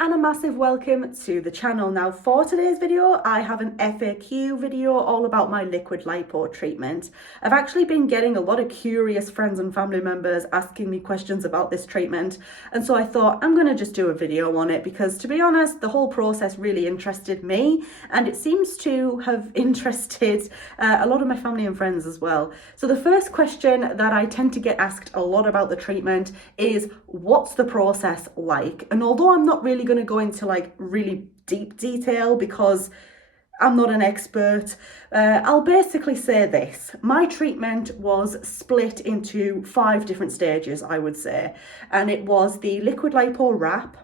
and a massive welcome to the channel. Now for today's video, I have an FAQ video all about my liquid lipo treatment. I've actually been getting a lot of curious friends and family members asking me questions about this treatment, and so I thought I'm gonna just do a video on it because, to be honest, the whole process really interested me, and it seems to have interested a lot of my family and friends as well. So the first question that I tend to get asked a lot about the treatment is, what's the process like? And although I'm not really going to go into like really deep detail because I'm not an expert, I'll basically say this. My treatment was split into 5 different stages, I would say. And it was the liquid lipo wrap,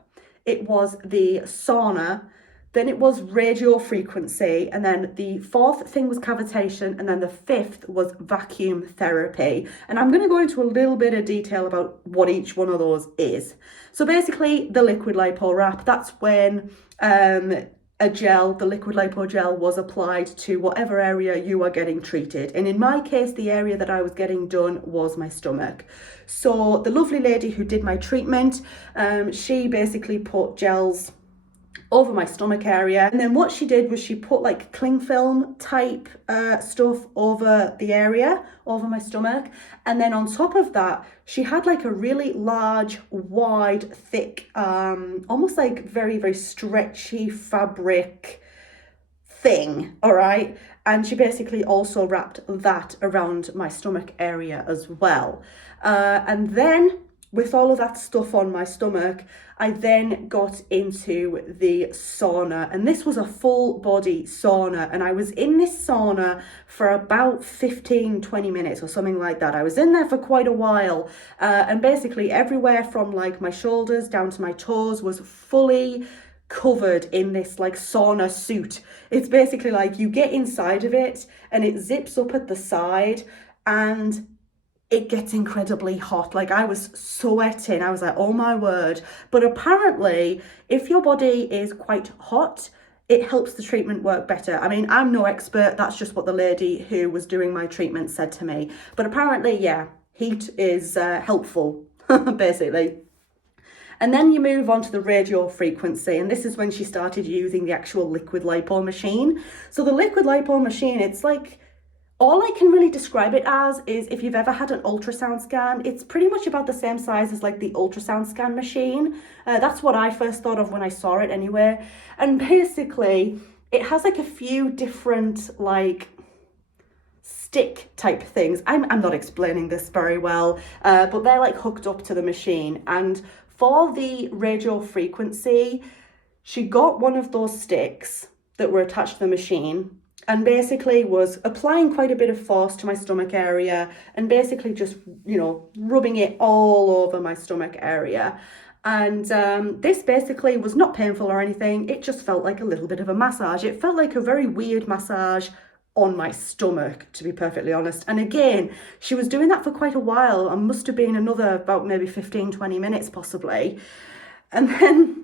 it was the sauna, then it was radio frequency, and then the 4th thing was cavitation, and then the 5th was vacuum therapy. And I'm going to go into a little bit of detail about what each one of those is. So basically, the liquid lipo wrap, that's when a gel, the liquid lipo gel, was applied to whatever area you are getting treated. And in my case, the area that I was getting done was my stomach. So the lovely lady who did my treatment, she basically put gels over my stomach area, and then what she did was she put like cling film type stuff over the area, over my stomach, and then on top of that she had like a really large, wide, thick, almost like very stretchy fabric thing, all right? And she basically also wrapped that around my stomach area as well. And then with all of that stuff on my stomach, I then got into the sauna, and this was a full body sauna, and I was in this sauna for about 15-20 minutes or something like that. I was in there for quite a while, and basically everywhere from like my shoulders down to my toes was fully covered in this like sauna suit. It's basically like you get inside of it and it zips up at the side and it gets incredibly hot. Like, I was sweating. I was like, oh my word. But apparently, if your body is quite hot, it helps the treatment work better. I mean, I'm no expert. That's just what the lady who was doing my treatment said to me. But apparently, yeah, heat is helpful, basically. And then you move on to the radio frequency, and this is when she started using the actual liquid lipo machine. So the liquid lipo machine, it's like, all I can really describe it as is, if you've ever had an ultrasound scan, it's pretty much about the same size as like the ultrasound scan machine. That's what I first thought of when I saw it anyway. And basically, it has like a few different like stick type things. I'm not explaining this very well, but they're like hooked up to the machine. And for the radio frequency, she got one of those sticks that were attached to the machine, and basically was applying quite a bit of force to my stomach area and basically just, you know, rubbing it all over my stomach area. And this basically was not painful or anything. It just felt like a little bit of a massage. It felt like a very weird massage on my stomach, to be perfectly honest. And again, she was doing that for quite a while. It must have been another about maybe 15-20 minutes possibly. And then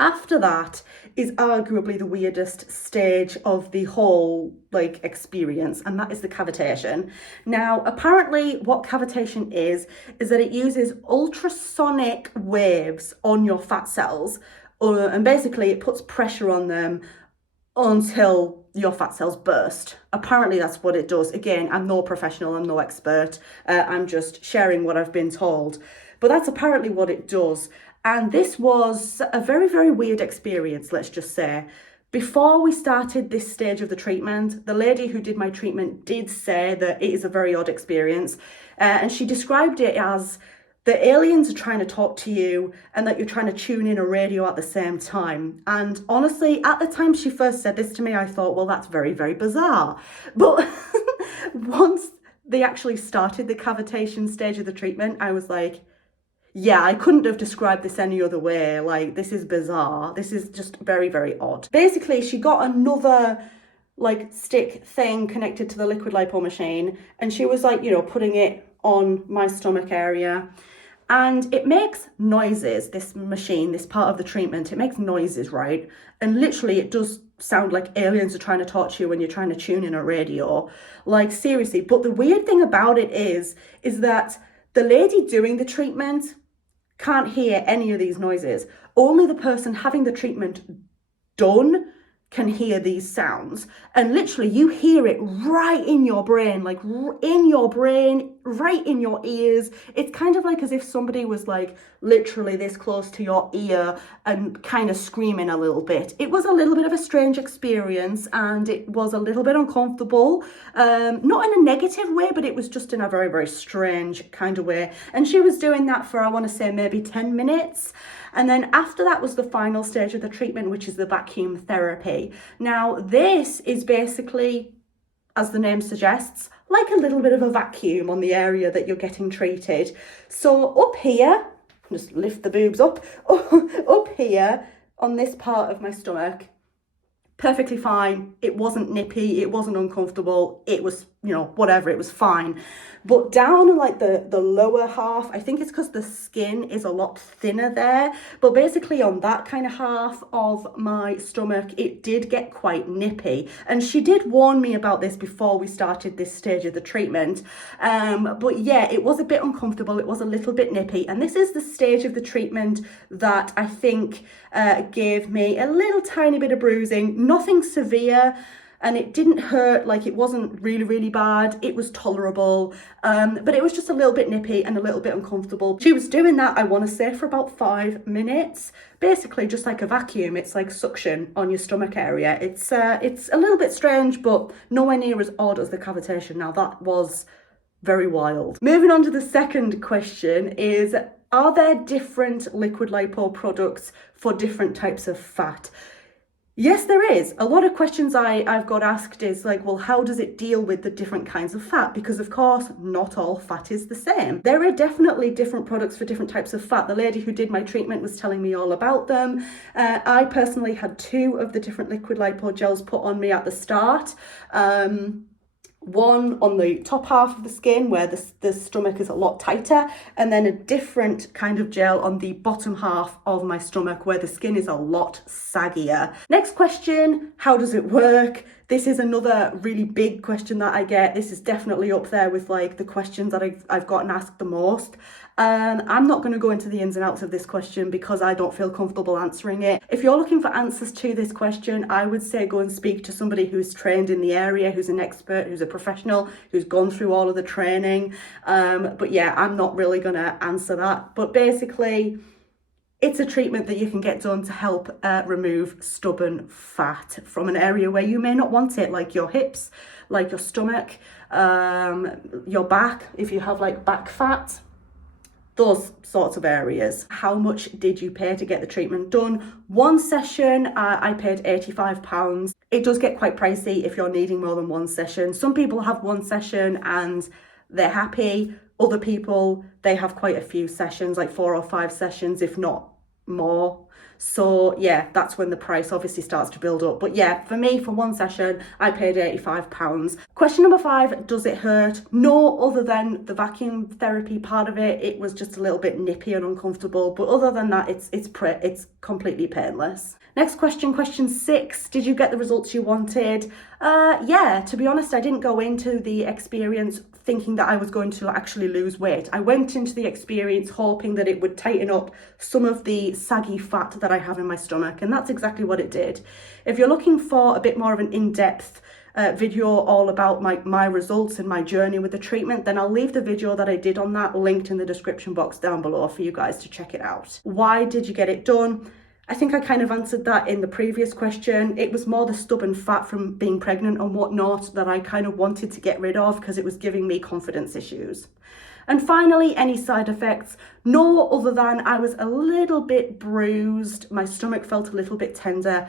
after that is arguably the weirdest stage of the whole like experience, and that is the cavitation. Now, apparently what cavitation is that it uses ultrasonic waves on your fat cells, and basically it puts pressure on them until your fat cells burst. Apparently that's what it does. Again, I'm no professional, I'm no expert, I'm just sharing what I've been told, but that's apparently what it does. And this was a very weird experience, let's just say. Before we started this stage of the treatment, the lady who did my treatment did say that it is a very odd experience. And she described it as the aliens are trying to talk to you and that you're trying to tune in a radio at the same time. And honestly, at the time she first said this to me, I thought, well, that's very bizarre. But once they actually started the cavitation stage of the treatment, I was like, yeah, I couldn't have described this any other way. Like, this is bizarre. This is just very odd. Basically, she got another like stick thing connected to the liquid lipo machine, and she was like, you know, putting it on my stomach area. And it makes noises, this machine, this part of the treatment, it makes noises, right? And literally it does sound like aliens are trying to talk to you when you're trying to tune in a radio. Like, seriously. But the weird thing about it is that the lady doing the treatment can't hear any of these noises. Only the person having the treatment done can hear these sounds, and literally you hear it right in your brain, like in your brain, right in your ears. It's kind of like as if somebody was like literally this close to your ear and kind of screaming a little bit. It was a little bit of a strange experience, and it was a little bit uncomfortable, not in a negative way, but it was just in a very, very strange kind of way. And she was doing that for, I want to say, maybe 10 minutes. And then after that was the final stage of the treatment, which is the vacuum therapy. Now, this is basically, as the name suggests, like a little bit of a vacuum on the area that you're getting treated. So up here, just lift the boobs up, up here on this part of my stomach, perfectly fine. It wasn't nippy, it wasn't uncomfortable, it was, whatever, it was fine. But down in like the lower half, I think it's because the skin is a lot thinner there, but basically on that kind of half of my stomach, it did get quite nippy. And she did warn me about this before we started this stage of the treatment. But yeah, it was a bit uncomfortable, it was a little bit nippy. And this is the stage of the treatment that I think gave me a little tiny bit of bruising, nothing severe. And it didn't hurt, like it wasn't really, really bad. It was tolerable, but it was just a little bit nippy and a little bit uncomfortable. She was doing that, I want to say, for about 5 minutes. Basically just like a vacuum. It's like suction on your stomach area. It's a little bit strange, but nowhere near as odd as the cavitation. Now that was very wild. Moving on to the second question is, are there different liquid lipo products for different types of fat? Yes, there is. A lot of questions I've got asked is like, well, how does it deal with the different kinds of fat? Because of course, not all fat is the same. There are definitely different products for different types of fat. The lady who did my treatment was telling me all about them. I personally had 2 of the different liquid lipo gels put on me at the start. One on the top half of the skin where the stomach is a lot tighter, and then a different kind of gel on the bottom half of my stomach where the skin is a lot saggier. Next question, how does it work? This is another really big question that I get. This is definitely up there with like the questions that I've gotten asked the most. I'm not going to go into the ins and outs of this question because I don't feel comfortable answering it. If you're looking for answers to this question, I would say go and speak to somebody who's trained in the area, who's an expert, who's a professional, who's gone through all of the training. But yeah, I'm not really going to answer that. But basically, it's a treatment that you can get done to help remove stubborn fat from an area where you may not want it, like your hips, like your stomach, your back, if you have like back fat. Those sorts of areas. How much did you pay to get the treatment done? One session, I paid £85. It does get quite pricey if you're needing more than one session. Some people have one session and they're happy. Other people, they have quite a few sessions, like 4 or 5 sessions, if not more. So yeah, that's when the price obviously starts to build up. But yeah, for me, for one session, I paid £85. Question number 5, does it hurt? No, other than the vacuum therapy part of it, it was just a little bit nippy and uncomfortable. But other than that, it's completely painless. Next question, question 6, did you get the results you wanted? Yeah, to be honest, I didn't go into the experience thinking that I was going to actually lose weight. I went into the experience hoping that it would tighten up some of the saggy fat that I have in my stomach, and that's exactly what it did. If you're looking for a bit more of an in-depth video all about my results and my journey with the treatment, then I'll leave the video that I did on that linked in the description box down below for you guys to check it out. Why did you get it done? I think I kind of answered that in the previous question. It was more the stubborn fat from being pregnant and whatnot that I kind of wanted to get rid of because it was giving me confidence issues. And finally, any side effects? No, other than I was a little bit bruised. My stomach felt a little bit tender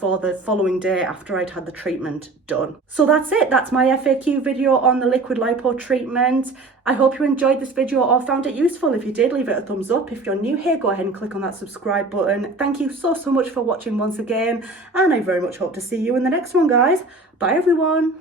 for the following day after I'd had the treatment done. So that's it. That's my FAQ video on the liquid lipo treatment. I hope you enjoyed this video or found it useful. If you did, leave it a thumbs up. If you're new here, go ahead and click on that subscribe button. Thank you so much for watching once again. And I very much hope to see you in the next one, guys. Bye, everyone.